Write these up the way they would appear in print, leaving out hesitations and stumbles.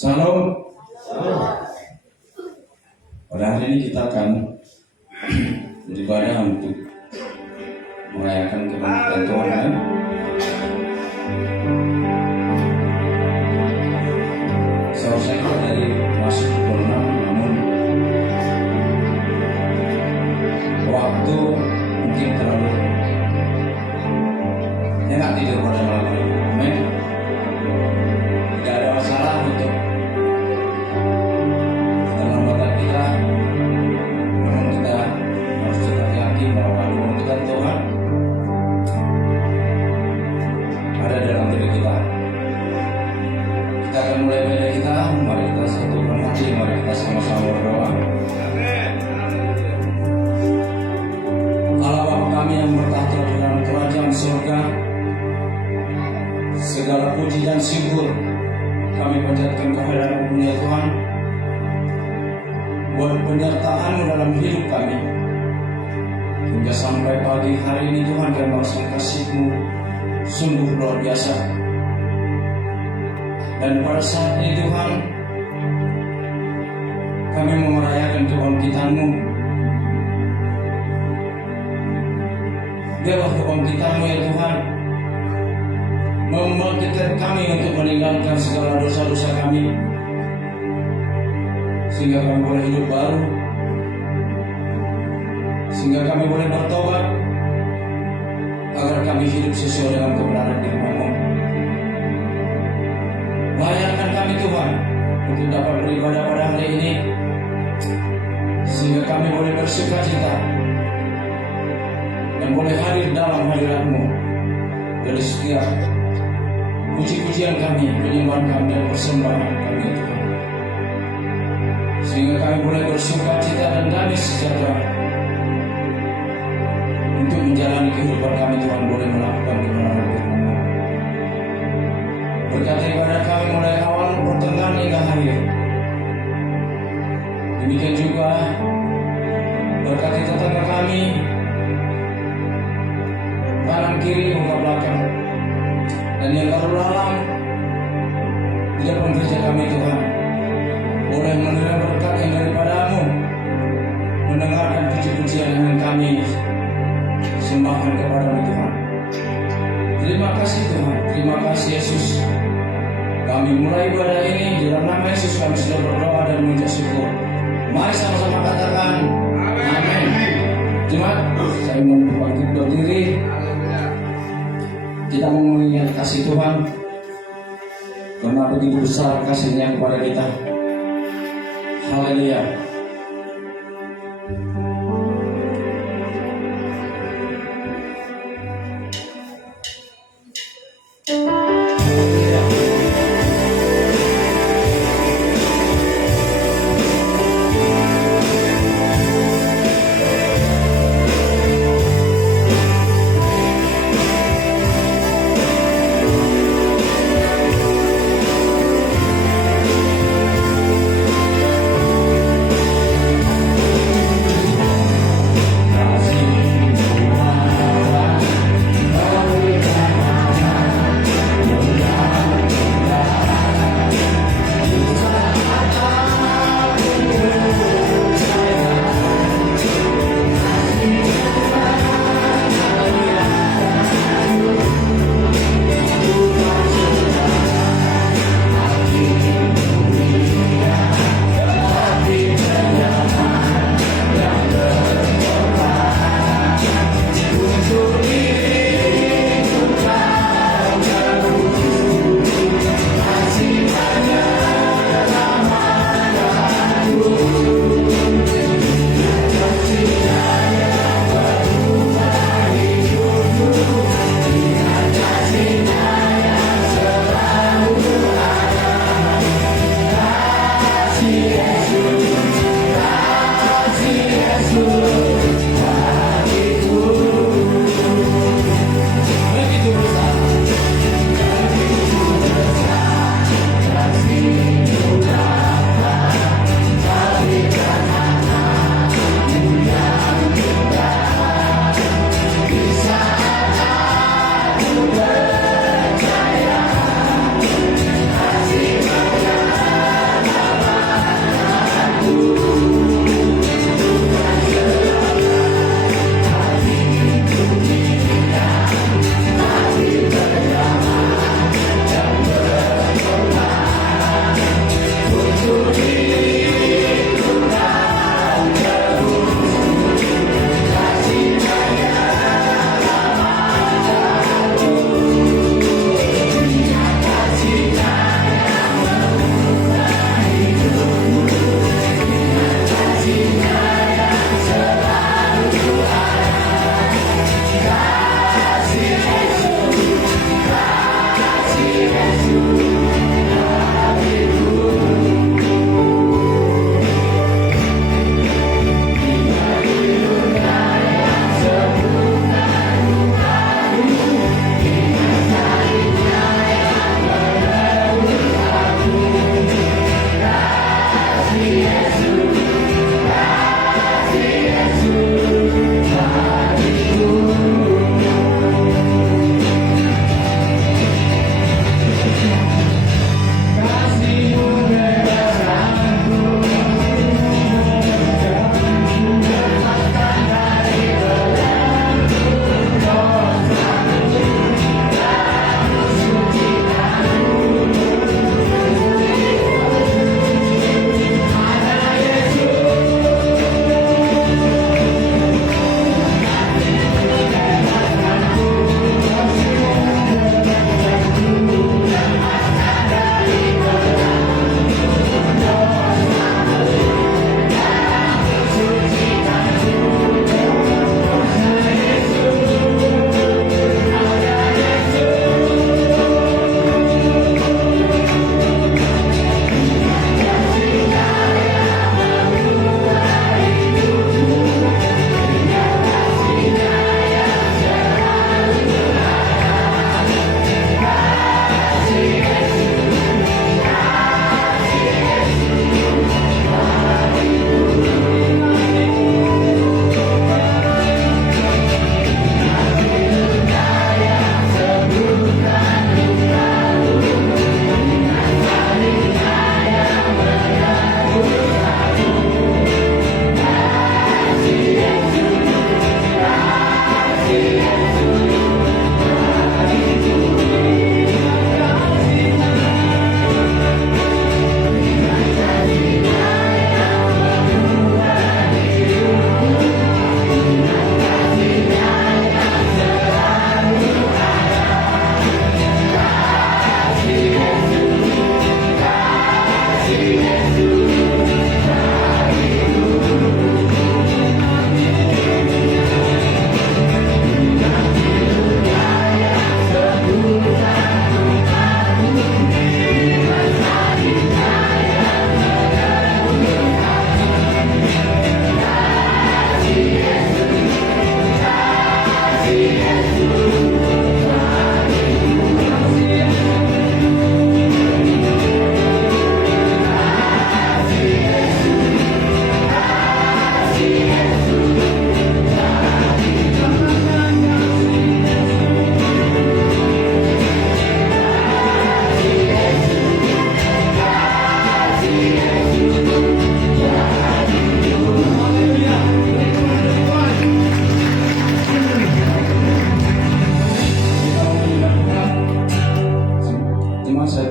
Salam. Pada hari ini kita akan beribadah untuk merayakan kebangkitan Tuhan. Seharusnya kita dari masuk pukul 6, namun waktu mungkin terlalu enak tidur pada malam hari. Amin. Tidak ada masalah untuk keterlambatan kita, namun kita harus tetap yakin bahwa kebangkitan Tuhan ada dalam diri kita. Kita akan mulai ibadah kita. Mari kita satukan hati, mari kita sama-sama berdoa. Allah Bapa kami yang bertahta di dalam kerajaan surga, segala puji dan syukur kami panjatkan kehadiran-Mu ya Tuhan, buat penyertaan-Mu dalam hidup kami hingga sampai pagi hari ini Tuhan. Kami merasa kasih-Mu sungguh luar biasa. Dan pada saat ini Tuhan, kami mau merayakan kebangkitan-Mu. Biarlah kebangkitan-Mu ya Tuhan membangkitkan kami untuk meninggalkan segala dosa-dosa kami, sehingga kami boleh hidup baru, sehingga kami boleh bertobat, agar kami hidup sesuai dengan kebenaran firman-Mu. Layakkan kami Tuhan untuk dapat beribadah pada hari ini, sehingga kami boleh bersuka cita dan boleh hadir dalam hadirat-Mu dari setiap puji-pujian kami, penyembahan kami dan persembahan kami Tuhan, sehingga kami boleh bersuka cita dan damai sejahtera untuk menjalani kehidupan kami Tuhan, boleh melakukan kebenaran firman-Mu. Berkati ibadah kami mulai awal pertengahan hingga akhir. Demikian juga berkati tetangga kami, kanan kiri muka belakang, dan yang baru lalang di depan gereja kami Tuhan, boleh menerima berkat yang daripada-Mu, mendengarkan puji-pujian yang kami sembahkan kepada-Mu Tuhan. Terima kasih Tuhan, terima kasih Yesus. Kami mulai ibadah ini di dalam nama Yesus kami sudah berdoa dan mengucap syukur. Mari sama-sama katakan amin. Jemaat, saya mau bangkit berdiri. Kita mau mengingat kasih Tuhan, karena begitu besar kasih-Nya kepada kita. Haleluya.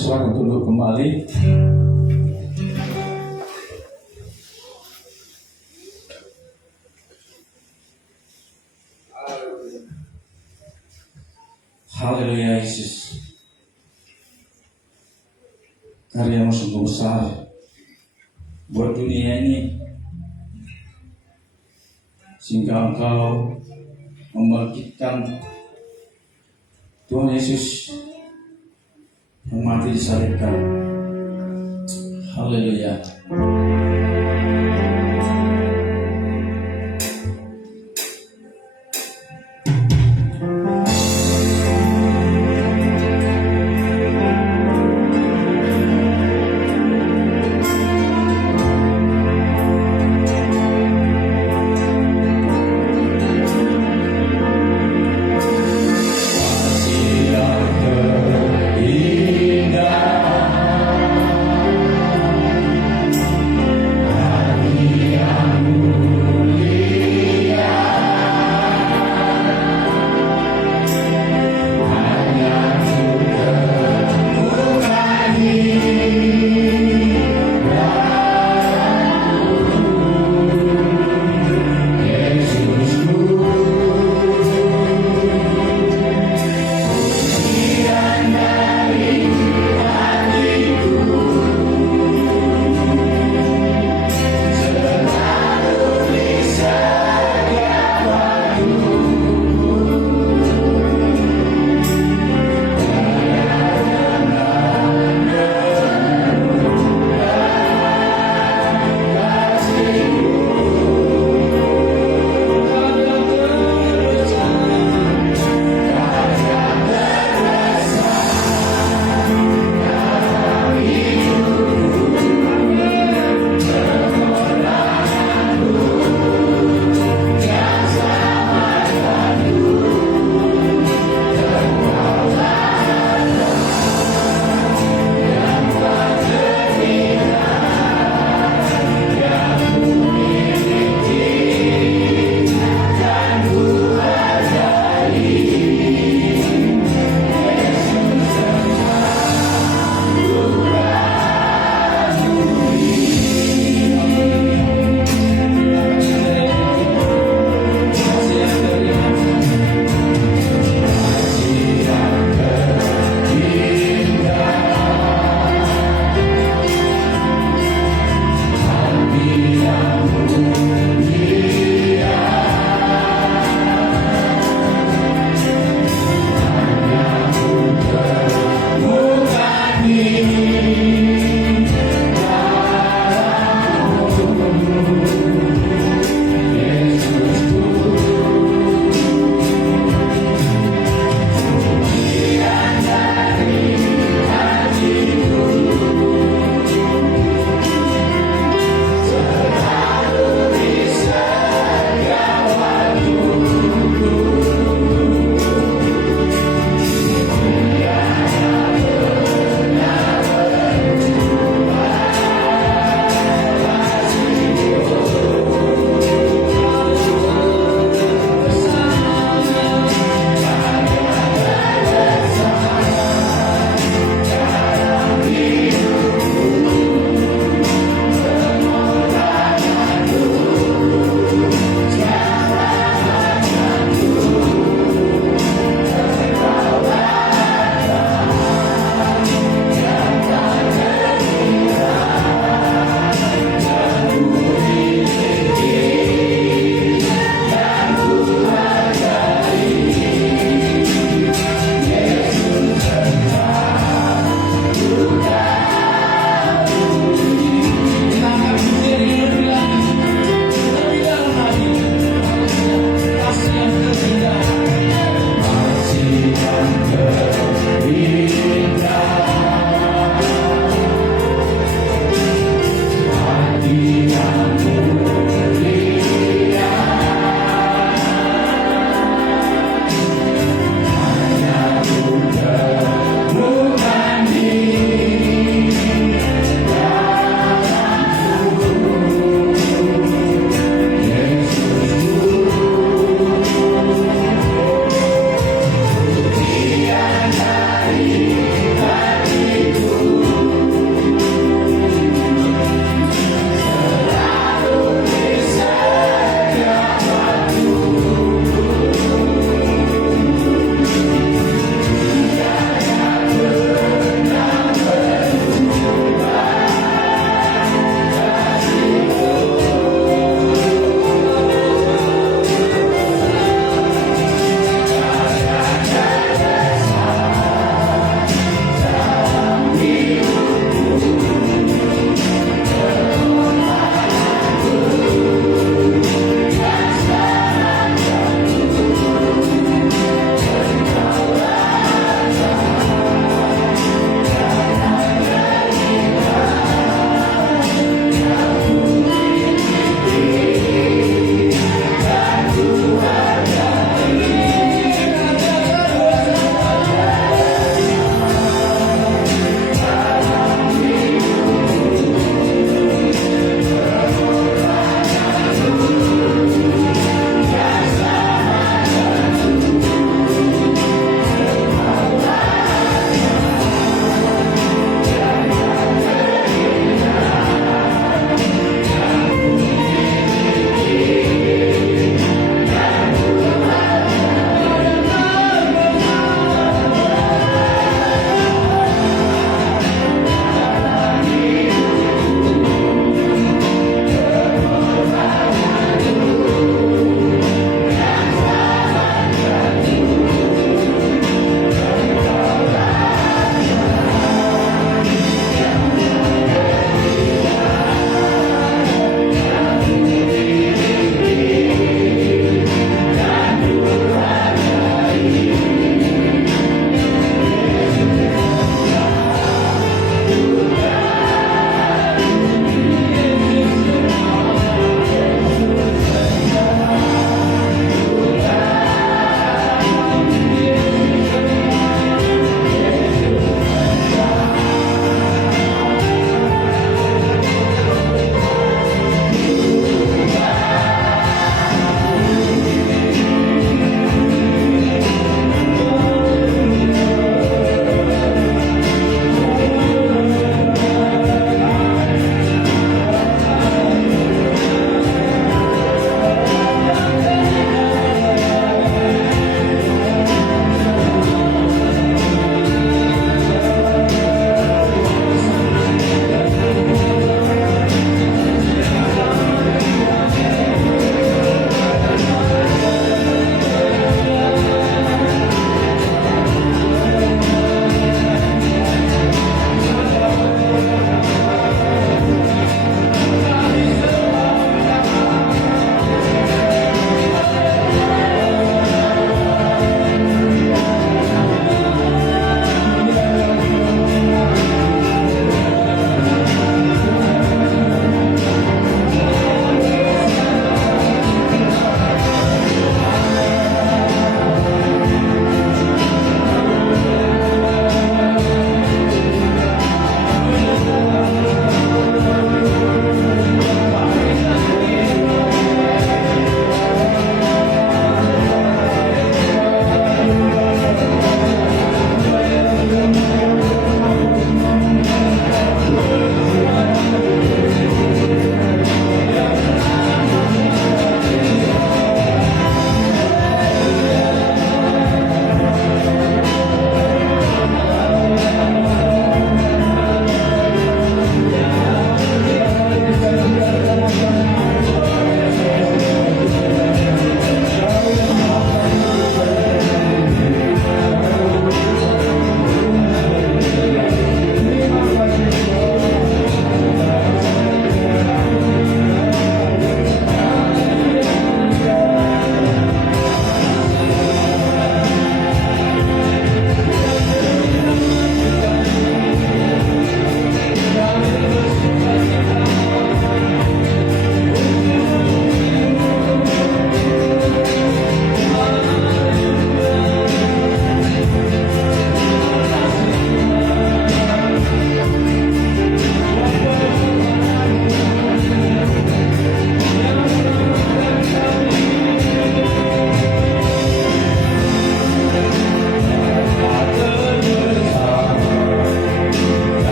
persilakan duduk kembali. Haleluya Yesus. Karyamu sungguh besar buat dunia ini, sehingga Engkau membangkitkan Tuhan Yesus yang mati disalibkan. Haleluya.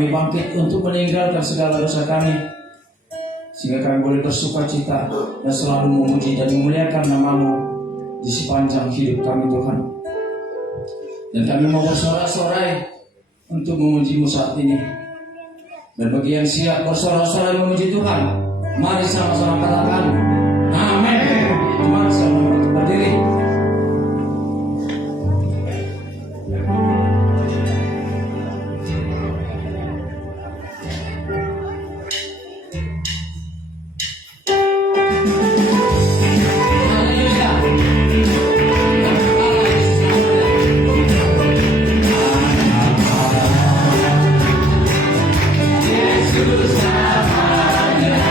kami bangkit untuk meninggalkan segala dosa kami, sehingga kami boleh bersuka cita dan selalu memuji dan memuliakan nama-Mu di sepanjang hidup kami Tuhan. Dan kami mau bersorak-sorai untuk memuji-Mu saat ini. Dan bagi yang siap bersorak-sorai memuji Tuhan, mari sama-sama katakan amin. Mari sama-sama berdiri. Yesus namanya.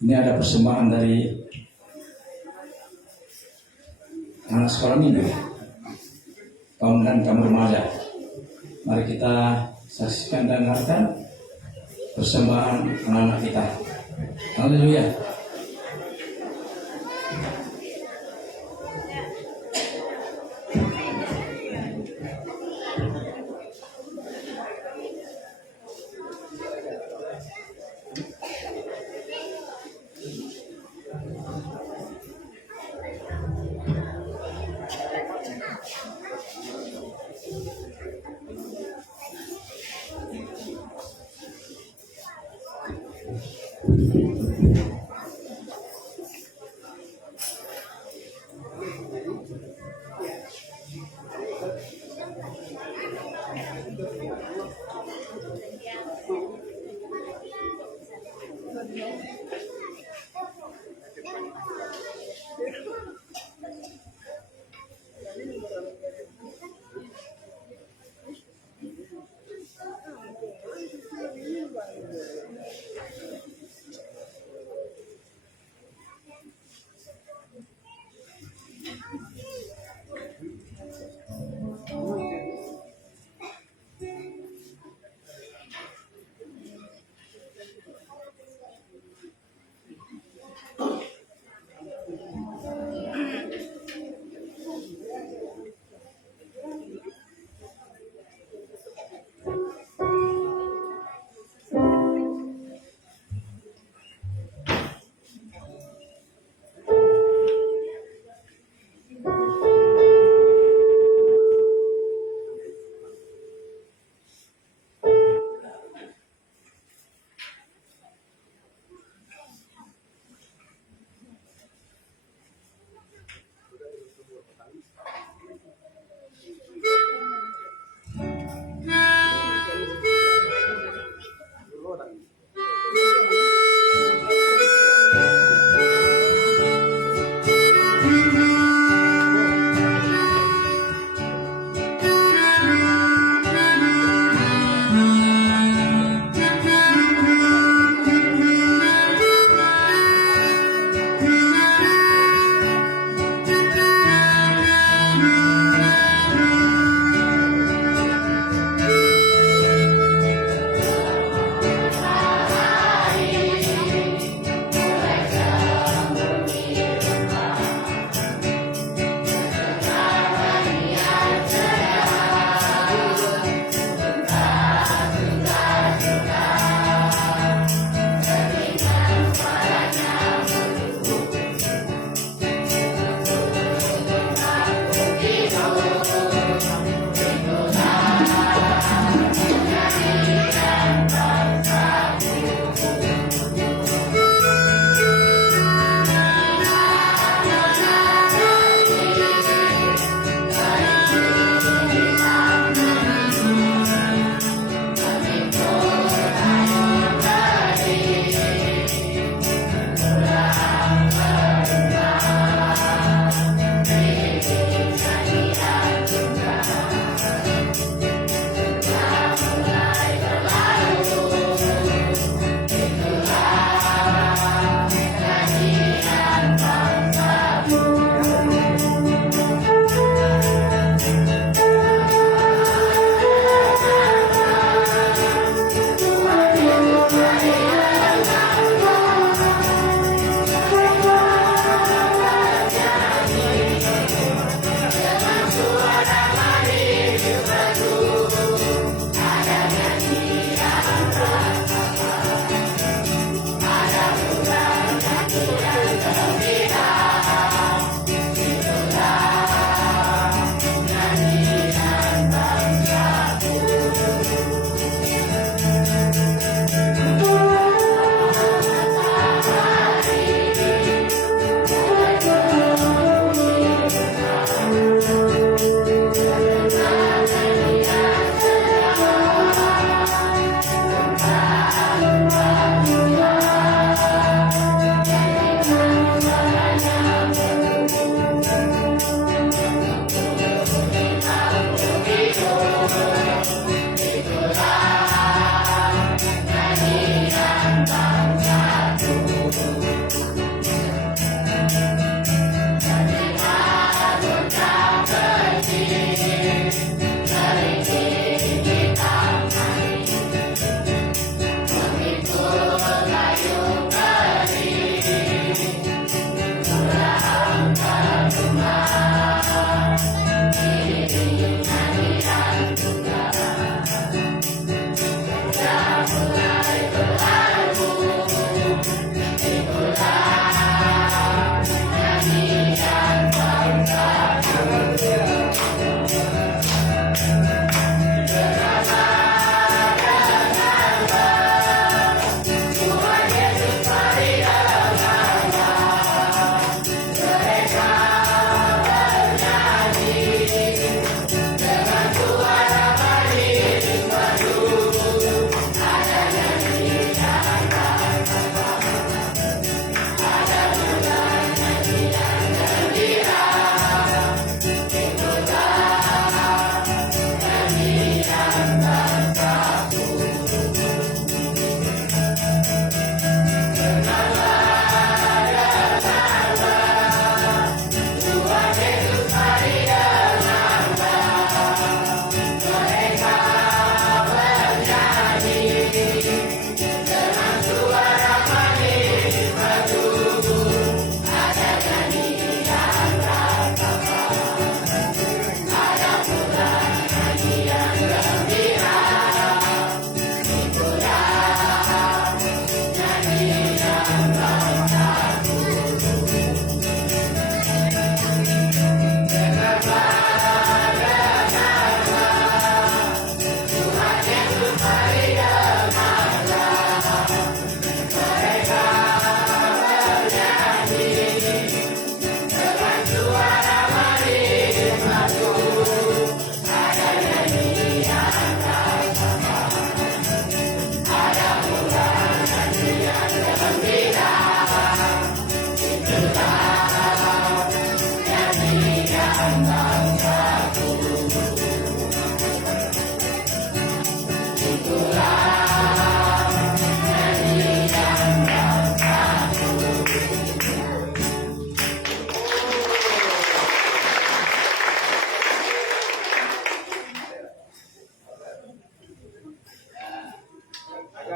Ini ada persembahan dari anak sekolah minggu, kaum dan kaum remaja. Mari kita saksikan dan dengarkan persembahan anak-anak kita. Haleluya.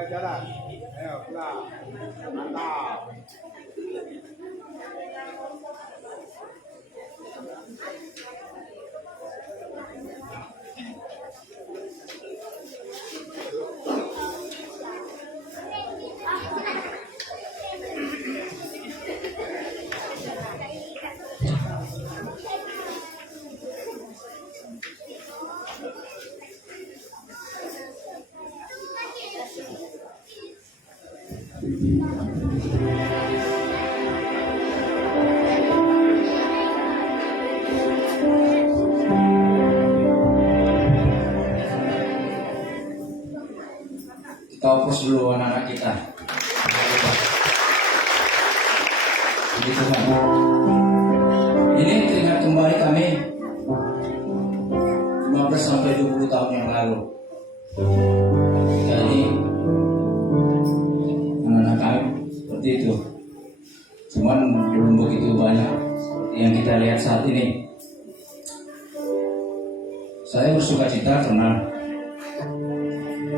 Jalan. Ayo, pulang. Mantap. Kita opus dulu anak-anak kita. Jadi Tuhan, ini teringat kembali kami 15 sampai 20 tahun yang lalu. Jadi anak-anak kami seperti itu. Cuman belum begitu banyak seperti yang kita lihat saat ini. Saya bersuka cita karena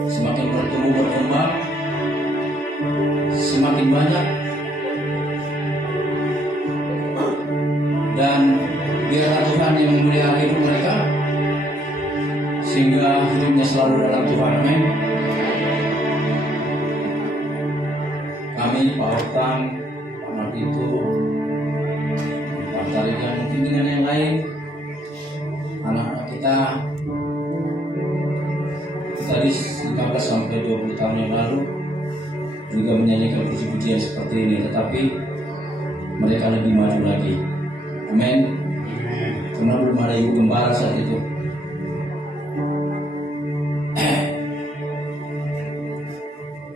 semakin bertumbuh berkembang, semakin banyak, dan biarlah Tuhan yang memelihara hidup mereka sehingga hidupnya selalu dalam Tuhan. Amin. Kami Pak Otang, Pak Martito, Pak Tarik, yang mungkin dengan yang lain, anak-anak kita tadi 15 sampai 20 tahun yang lalu juga menyanyikan puji-pujian seperti ini, tetapi mereka lebih maju lagi. Amin. Karena belum ada ibu gembala saat itu.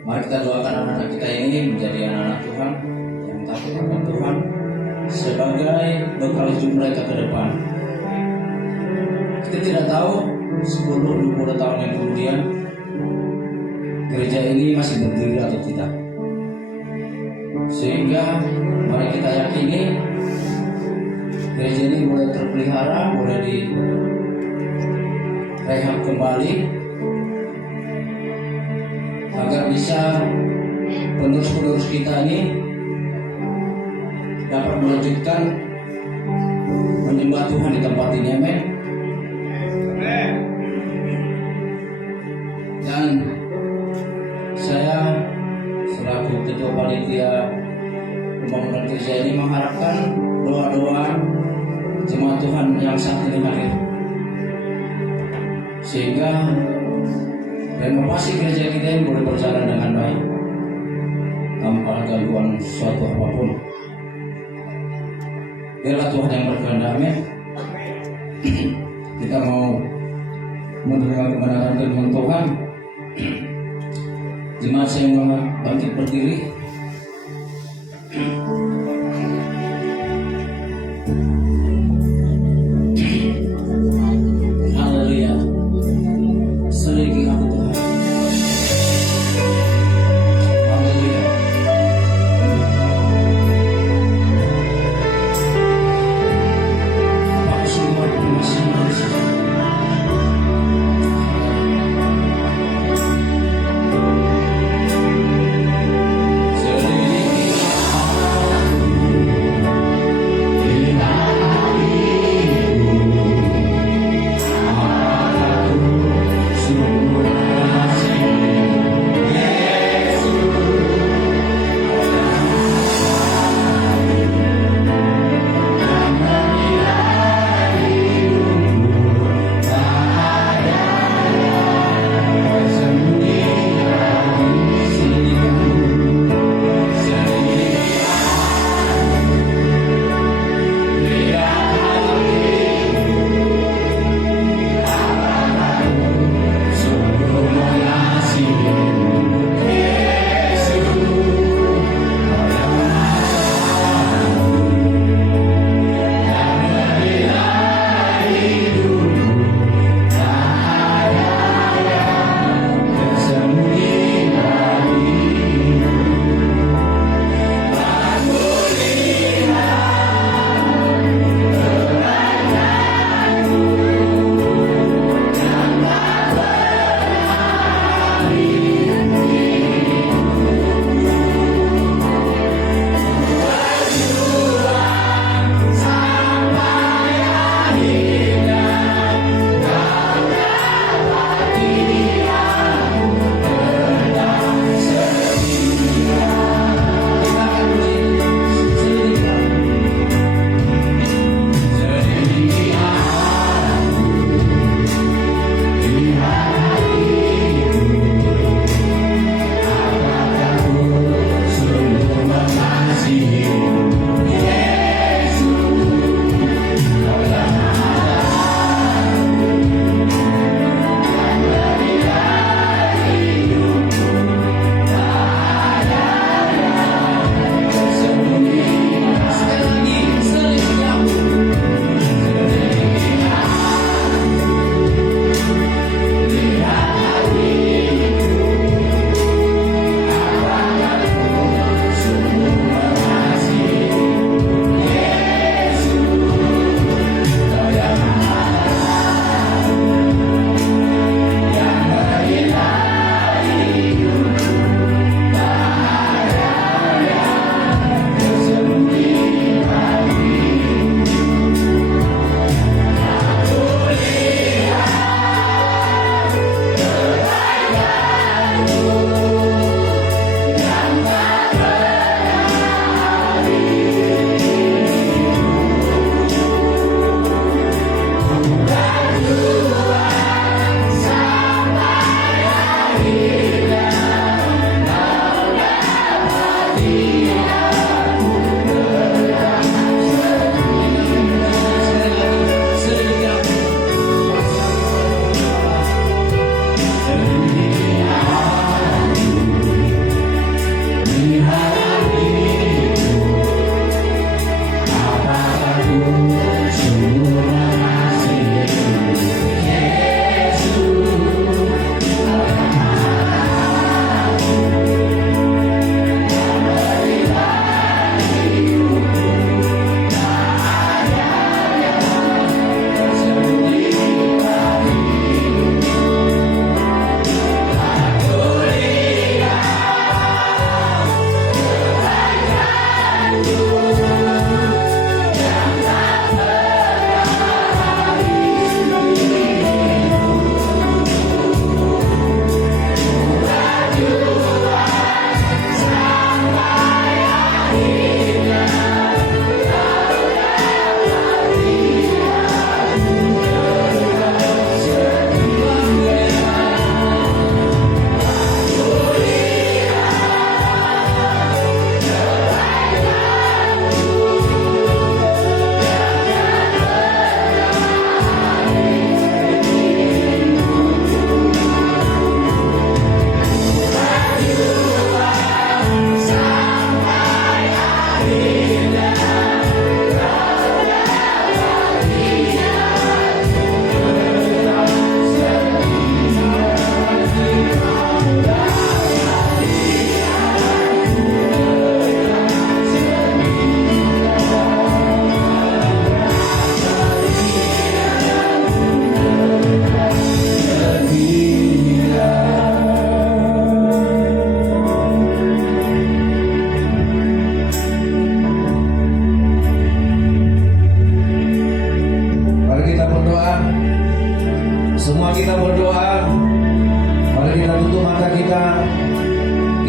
Mari kita doakan anak-anak kita ini menjadi anak-anak Tuhan yang takut akan Tuhan sebagai bekal hidup mereka ke depan. Kita tidak tahu 10-20 tahun yang kemudian gereja ini masih berdiri atau tidak. Sehingga mari kita yakini gereja ini boleh terpelihara, boleh direhab kembali, agar bisa penerus-penerus kita ini dapat melanjutkan menyembah Tuhan di tempat ini. Amin. Dan saya selaku ketua panitia pembangunan gereja ini mengharapkan doa-doa jemaat Tuhan yang saat ini hadir, sehingga renovasi gereja kita ini boleh berjalan dengan baik tanpa gangguan suatu apapun. Biarlah Tuhan yang berkehendak. Amin. Kita mau menerima kebenaran firman Tuhan. Jemaat saya mau bangkit berdiri. Haleluya. Selagi aku Tuhan. Haleluya. Aku semua masih manusia. Selagi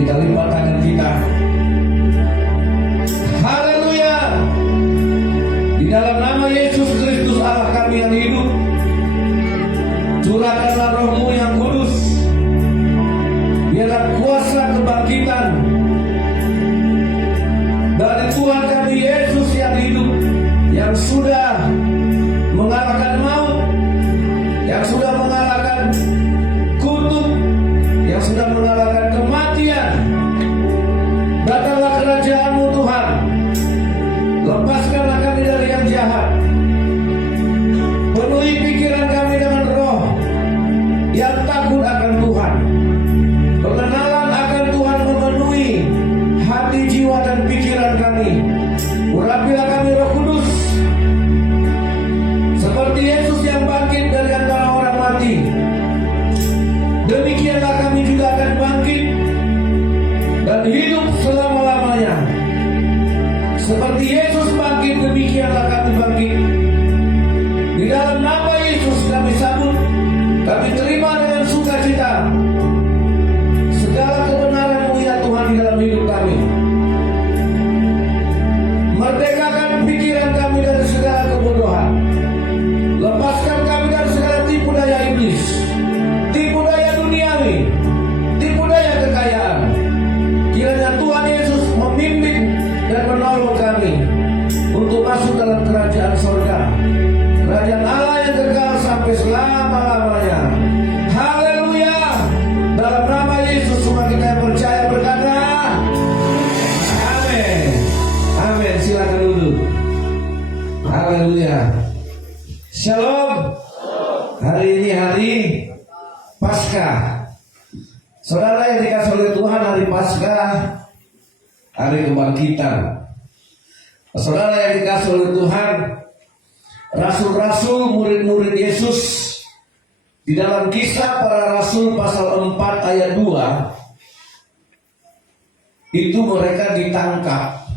Kita lipat tangan kita. Haleluya. Di dalam nama Yesus Kristus Allah kami yang hidup, curahkanlah roh-Mu yang kudus. Biarlah kuasa kebangkitan dari Tuhan kami Yesus yang hidup, yang sudah mengalahkan maut, yang sudah mengalahkan kutuk, yang sudah mengalahkan kematian. Datanglah kerajaan-Mu Tuhan. Lepaskanlah kami dari yang jahat. Penuhi pikiran kami dengan roh yang takut akan Tuhan. Pengenalan akan Tuhan memenuhi hati, jiwa, dan pikiran kami. Urapilah kami Roh Kudus, seperti Yesus yang bangkit dari antara orang mati. Demikianlah kami juga akan bangkit dan hidup selama-lamanya. Seperti Yesus bangkit, demikianlah kami bangkit. Di dalam nama Yesus kami sambut, kami terima dengan sukacita segala kebenaran-Mu ya Tuhan di dalam hidup kami. Merdekakan pikiran kami dari segala kebodohan. Lepaskan kami dari segala tipu daya iblis, tipu daya duniawi, tipu daya kekayaan. Kiranya Tuhan Yesus memimpin dan menolong kami untuk masuk dalam kerajaan surga, kerajaan Allah yang kekal sampai selama-lamanya. Haleluya. Dalam nama Yesus semua kita yang percaya berkata amin. Amin. Silakan duduk. Haleluya. Shalom. Hari ini hari Paskah. Saudara yang dikasih oleh Tuhan, hari Paskah, hari kebangkitan. Saudara yang dikasih oleh Tuhan, rasul-rasul, murid-murid Yesus, di dalam Kisah Para Rasul pasal 4 ayat 2, itu mereka ditangkap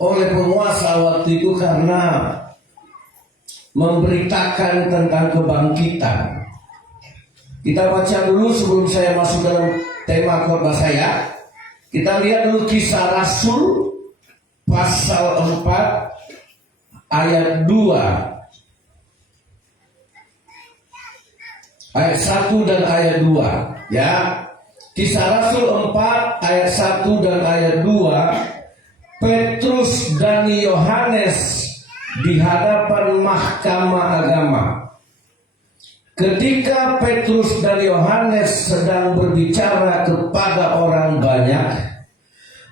oleh penguasa waktu itu karena memberitakan tentang kebangkitan. Kita baca dulu sebelum saya masuk dalam tema khotbah saya. Kita lihat dulu Kisah Rasul pasal 4 ayat 2, ayat 1 dan ayat 2, ya. Kisah Rasul 4 ayat 1 dan ayat 2. Petrus dan Yohanes di hadapan mahkamah agama. Ketika Petrus dan Yohanes sedang berbicara kepada orang banyak,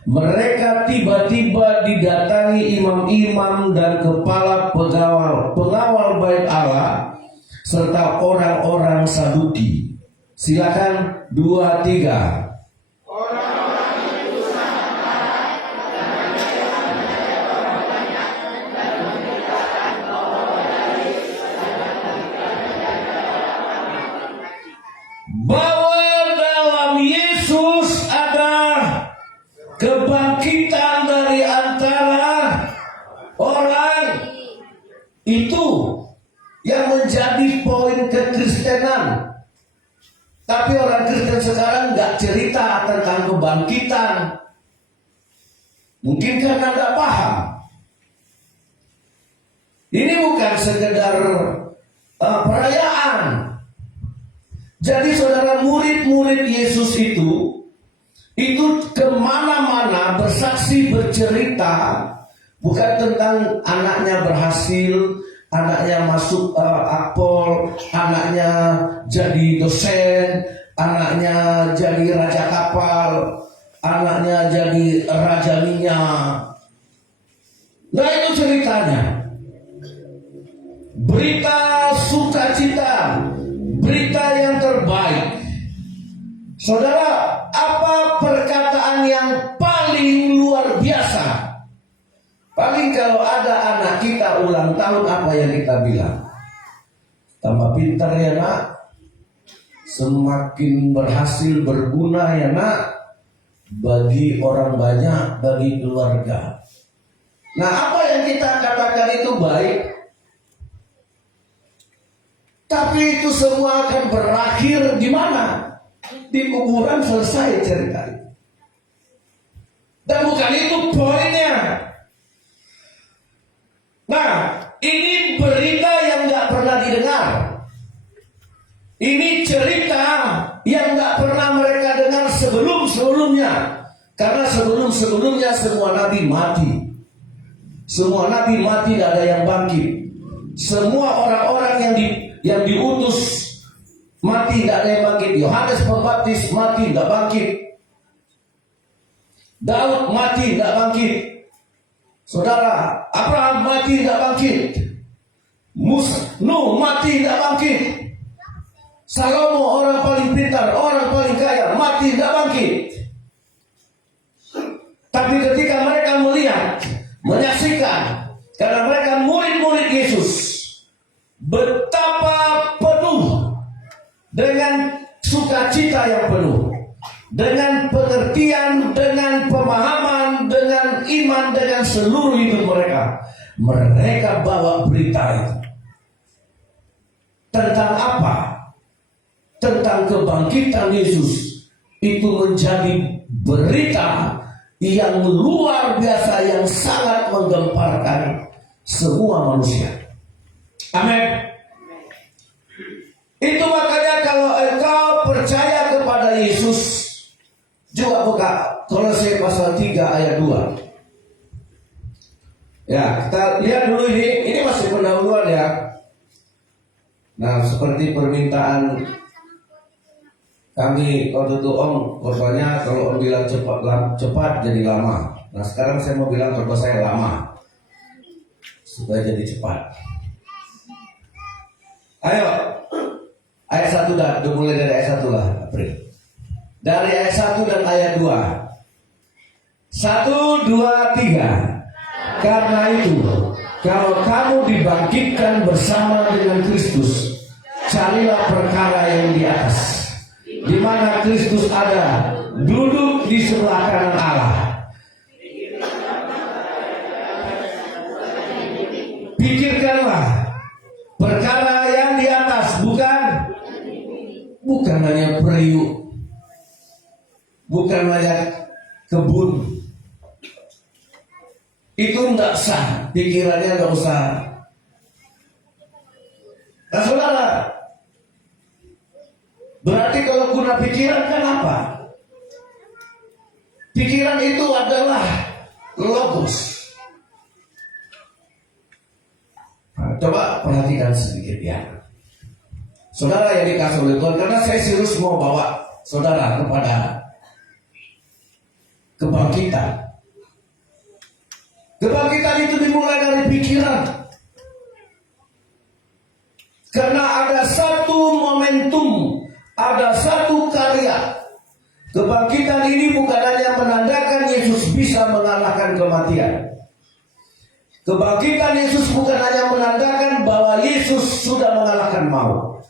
mereka tiba-tiba didatangi imam-imam dan kepala pengawal bait Allah serta orang-orang Saduki. Silakan 2, 3. Bahwa dalam Yesus ada kebangkitan dari antara orang, itu yang menjadi poin kekristenan. Tapi orang Kristen sekarang nggak cerita tentang kebangkitan. Mungkin karena nggak paham. Ini bukan sekedar perayaan. Jadi saudara, murid-murid Yesus itu kemana-mana bersaksi, bercerita, bukan tentang anaknya berhasil, anaknya masuk akpol, anaknya jadi dosen, anaknya jadi raja kapal, anaknya jadi raja minyak. Nah, itu ceritanya. Berita sukacita, berita yang terbaik. Saudara, apa perkataan yang paling luar biasa? Paling kalau ada anak kita ulang tahun, apa yang kita bilang? Tambah pintar ya nak, semakin berhasil berguna ya nak, bagi orang banyak, bagi keluarga. Nah, apa yang kita katakan itu baik, tapi itu semua akan berakhir di mana? Di di kuburan selesai cerita itu. Dan bukan itu poinnya. Nah, ini berita yang nggak pernah didengar. Ini cerita yang nggak pernah mereka dengar sebelum-sebelumnya. Karena sebelum-sebelumnya semua nabi mati. Semua nabi mati, tidak ada yang bangkit. Semua orang-orang yang diutus mati, tidak ada yang bangkit. Yohanes Pembaptis mati, tidak bangkit. Daud mati, tidak bangkit. Saudara, Abraham mati, tidak bangkit. Nuh mati, tidak bangkit. Salomo, orang paling pintar, orang paling kaya, mati, tidak bangkit. Tapi ketika mereka melihat, menyaksikan, karena mereka murid-murid Yesus, betapa penuh dengan sukacita yang penuh, dengan pengertian, dengan pemahaman, dengan iman, dengan seluruh hidup mereka. Mereka bawa berita itu. Tentang apa? Tentang kebangkitan Yesus. Itu menjadi berita yang luar biasa, yang sangat menggemparkan semua manusia. Amin. Itu makanya kalau engkau percaya kepada Yesus, juga buka Kolose pasal 3 ayat 2. Ya, kita lihat dulu ini masih pendahuluan ya. Nah, seperti permintaan kami waktu itu Om, korbannya kalau Om bilang cepat jadi lama. Nah, sekarang saya mau bilang korban saya lama supaya jadi cepat. Ayo, ayat 1 dah, mulai dari ayat 1 lah, April. Dari ayat 1 dan ayat 2. 1, 2, 3. Karena itu, kalau kamu dibangkitkan bersama dengan Kristus, carilah perkara yang di atas, di mana Kristus ada, duduk di sebelah kanan Allah. Pikirkanlah perkara yang di atas, bukan hanya periuk, bukan hanya kebun. Itu enggak sah, pikirannya enggak usah. Nah, saudara, berarti kalau guna pikiran kan apa? Pikiran itu adalah logos. Nah, coba perhatikan sedikit ya, saudara yang dikasih oleh Tuhan, karena saya serius mau bawa saudara kepada kebangkitan. Kebangkitan itu dimulai dari pikiran. Karena ada satu momentum, ada satu karya. Kebangkitan ini bukan hanya menandakan Yesus bisa mengalahkan kematian. Kebangkitan Yesus bukan hanya menandakan bahwa Yesus sudah mengalahkan maut.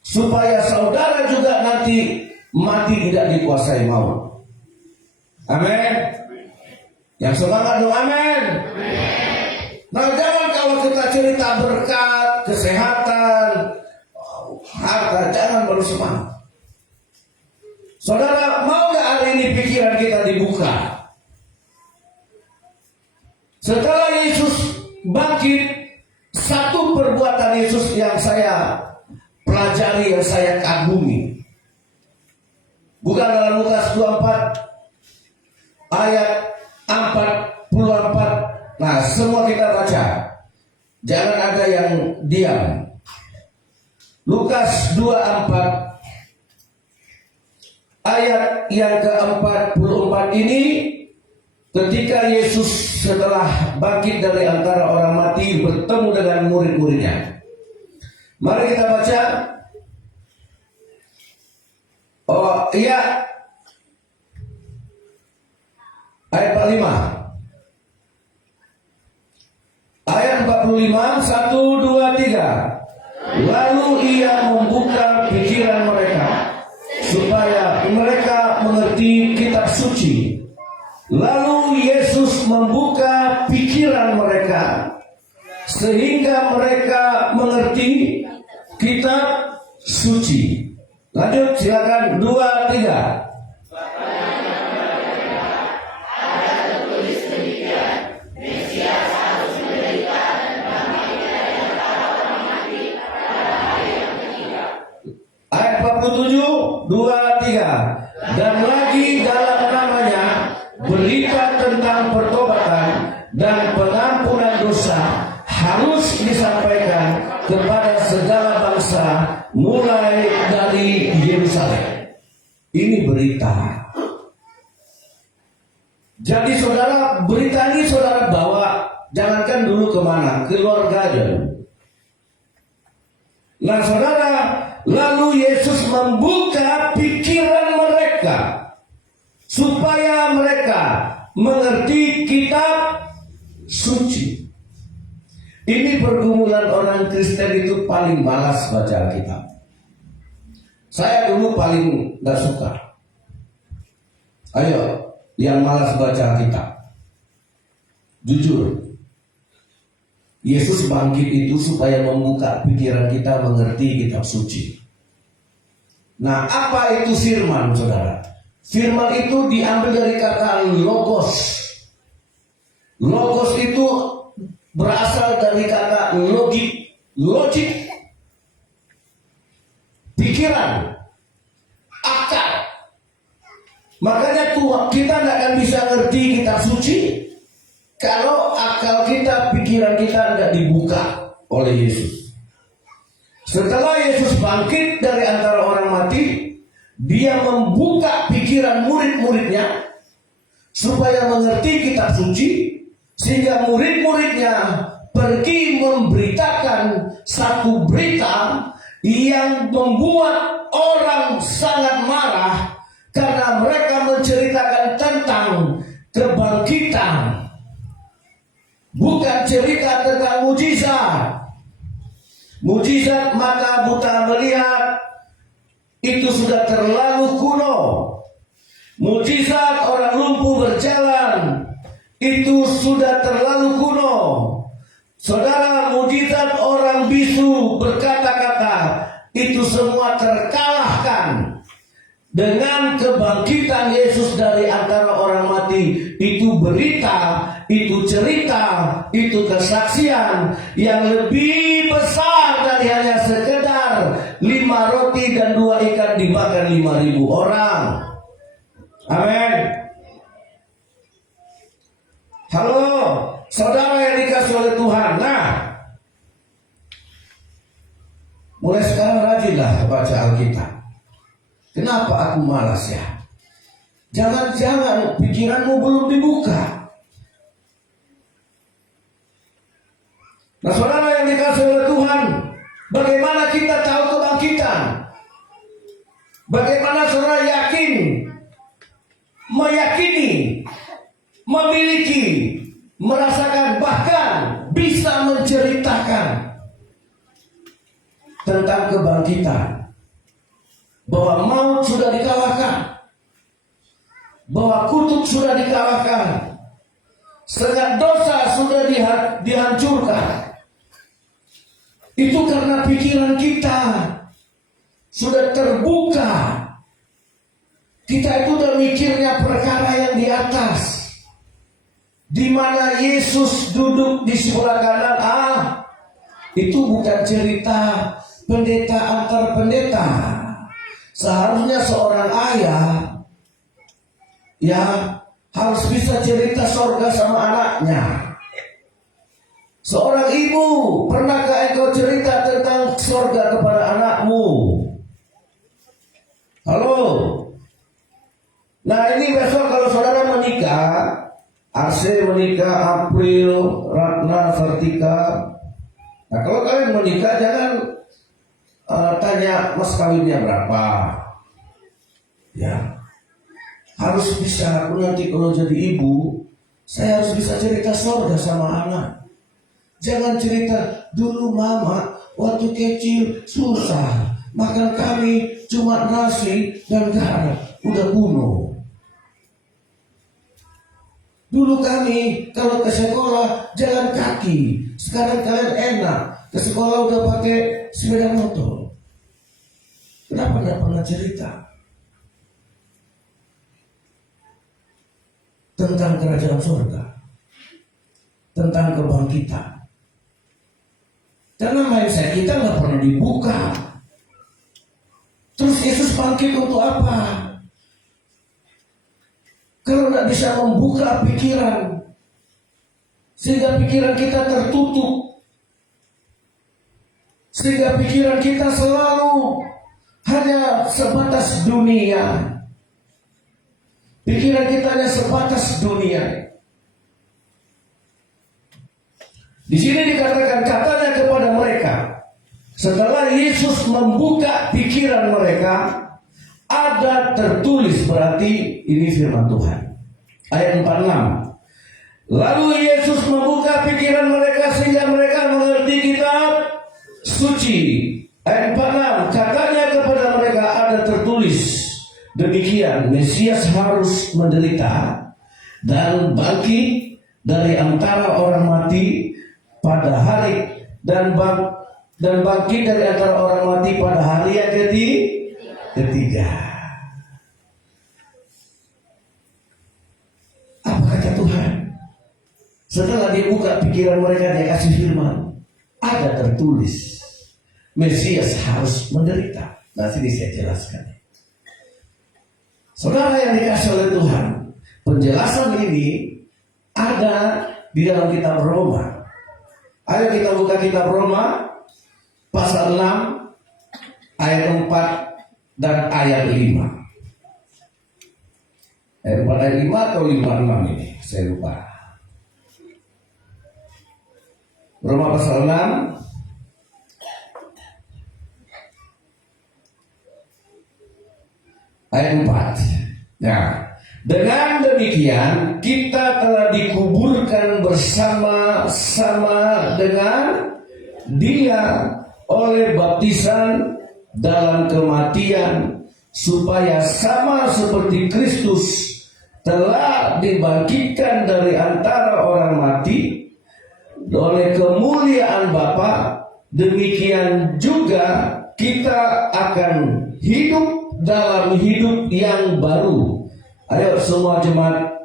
Supaya saudara juga nanti mati tidak dikuasai maut. Amin. Yang semangat dong, amin. Nah, jangan kalau kita cerita berkat, kesehatan, harta, jangan baru semangat. Saudara, mau gak hari ini pikiran kita dibuka? Setelah Yesus bangkit, satu perbuatan Yesus yang saya pelajari, yang saya kagumi, bukan dalam Lukas 24 ayat 44. Nah, semua kita baca. Jangan ada yang diam. Lukas 24 ayat yang ke-44 ini, ketika Yesus setelah bangkit dari antara orang mati bertemu dengan murid-muridnya. Mari kita baca. Oh iya, ayat 45. Ayat 45, 1, 2, 3. Lalu ia membuka pikiran mereka supaya mereka mengerti kitab suci. Lalu Yesus membuka pikiran mereka sehingga mereka mengerti kitab suci. Lanjut, silakan 2, 3. Ayat 47, 2, 3. Dan lagi dalam namanya berita tentang pertobatan dan pengampunan dosa harus disampaikan kepada segala bangsa mulai dari Yerusalem. Ini berita. Jadi saudara, berita ini saudara bawa, jangankan dulu kemana, keluarga aja. Nah saudara, lalu Yesus membuka pikiran mereka supaya mereka mengerti kitab suci. Ini pergumulan orang Kristen itu paling malas baca Alkitab. Saya dulu paling gak suka. Ayo, yang malas baca Alkitab, jujur, Yesus bangkit itu supaya membuka pikiran kita mengerti kitab suci. Nah, apa itu firman, saudara? Firman itu diambil dari kata logos. Logos itu berasal dari kata logik, pikiran, akal. Makanya Tuhan, kita tidak akan bisa ngerti kitab suci kalau akal kita, pikiran kita tidak dibuka oleh Yesus. Setelah Yesus bangkit dari antara orang mati, dia membuka pikiran murid-muridnya supaya mengerti kitab suci, sehingga murid-muridnya pergi memberitakan satu berita yang membuat orang sangat marah karena mereka menceritakan tentang kebangkitan, bukan cerita tentang mujizat. Mujizat mata buta melihat itu sudah terlalu kuno. Mujizat orang lumpuh berjalan itu sudah terlalu kuno. Saudara, mujizat orang bisu berkata-kata itu semua terkalahkan dengan kebangkitan Yesus dari antara orang mati. Itu berita, itu cerita, itu kesaksian yang lebih besar dari hanya sekedar 5 roti dan 2 ikan dimakan 5.000 orang. Amin. Halo, saudara yang dikasih oleh Tuhan. Nah, mulai sekarang rajinlah baca Alkitab. Kenapa aku malas ya? Jangan-jangan pikiranmu belum dibuka. Nah saudara yang dikasih oleh Tuhan, bagaimana kita tahu kebangkitan? Bagaimana saudara yakin, meyakini, memiliki, merasakan, bahkan bisa menceritakan tentang kebangkitan? Bahwa maut sudah dikalahkan, bahwa kutuk sudah dikalahkan, sengat dosa sudah dihancurkan. Itu karena pikiran kita sudah terbuka. Kita itu udah mikirnya perkara yang di atas, di mana Yesus duduk di sebelah kanan. Itu bukan cerita pendeta antar pendeta. Seharusnya seorang ayah ya harus bisa cerita sorga sama anaknya. Seorang ibu, pernahkah engkau cerita tentang sorga kepada anakmu? Halo. Nah ini besok kalau saudara menikah, AC menikah, April, Ratna, Vertika. Nah kalau kalian menikah jangan tanya mas kawinnya berapa. Ya, harus bisa. Aku nanti kalau jadi ibu, saya harus bisa cerita sorga sama anak. Jangan cerita dulu mama waktu kecil susah, makan kami cuma nasi dan garam, udah bunuh. Dulu kami kalau ke sekolah jalan kaki, sekarang kalian enak ke sekolah udah pakai sepeda motor. Kenapa tidak pernah cerita tentang kerajaan surga, tentang kebangkitan? Karena mindset kita nggak pernah dibuka. Terus Yesus bangkit untuk apa? Kalau nggak bisa membuka pikiran, sehingga pikiran kita tertutup, sehingga pikiran kita selalu hanya sebatas dunia. Pikiran kita hanya sebatas dunia. Di sini dikatakan katanya kepada mereka, setelah Yesus membuka pikiran mereka, ada tertulis, berarti ini firman Tuhan. Ayat 46. Lalu Yesus membuka pikiran mereka sehingga mereka mengerti kitab suci. Ayat 46. Katanya kepada mereka ada tertulis demikian, Mesias harus menderita dan bangkit dari antara orang mati pada hari dan bangkit dari antara orang mati pada hari yang ketiga. Apa kata Tuhan? Setelah dia buka pikiran mereka, dia kasih firman. Ada tertulis Mesias harus menderita. Nanti saya jelaskan. Saudara yang dikasih oleh Tuhan, penjelasan ini ada di dalam kitab Roma. Ayo kita buka kitab Roma pasal 6 ayat 4 dan ayat 5. Ayat 4 ayat 5 atau 56 ini, saya lupa. Roma pasal 6 ayat 4. Nah, dengan demikian kita telah dikuburkan bersama-sama dengan Dia oleh baptisan dalam kematian, supaya sama seperti Kristus telah dibangkitkan dari antara orang mati oleh kemuliaan Bapa, demikian juga kita akan hidup dalam hidup yang baru. Ayo semua jemaat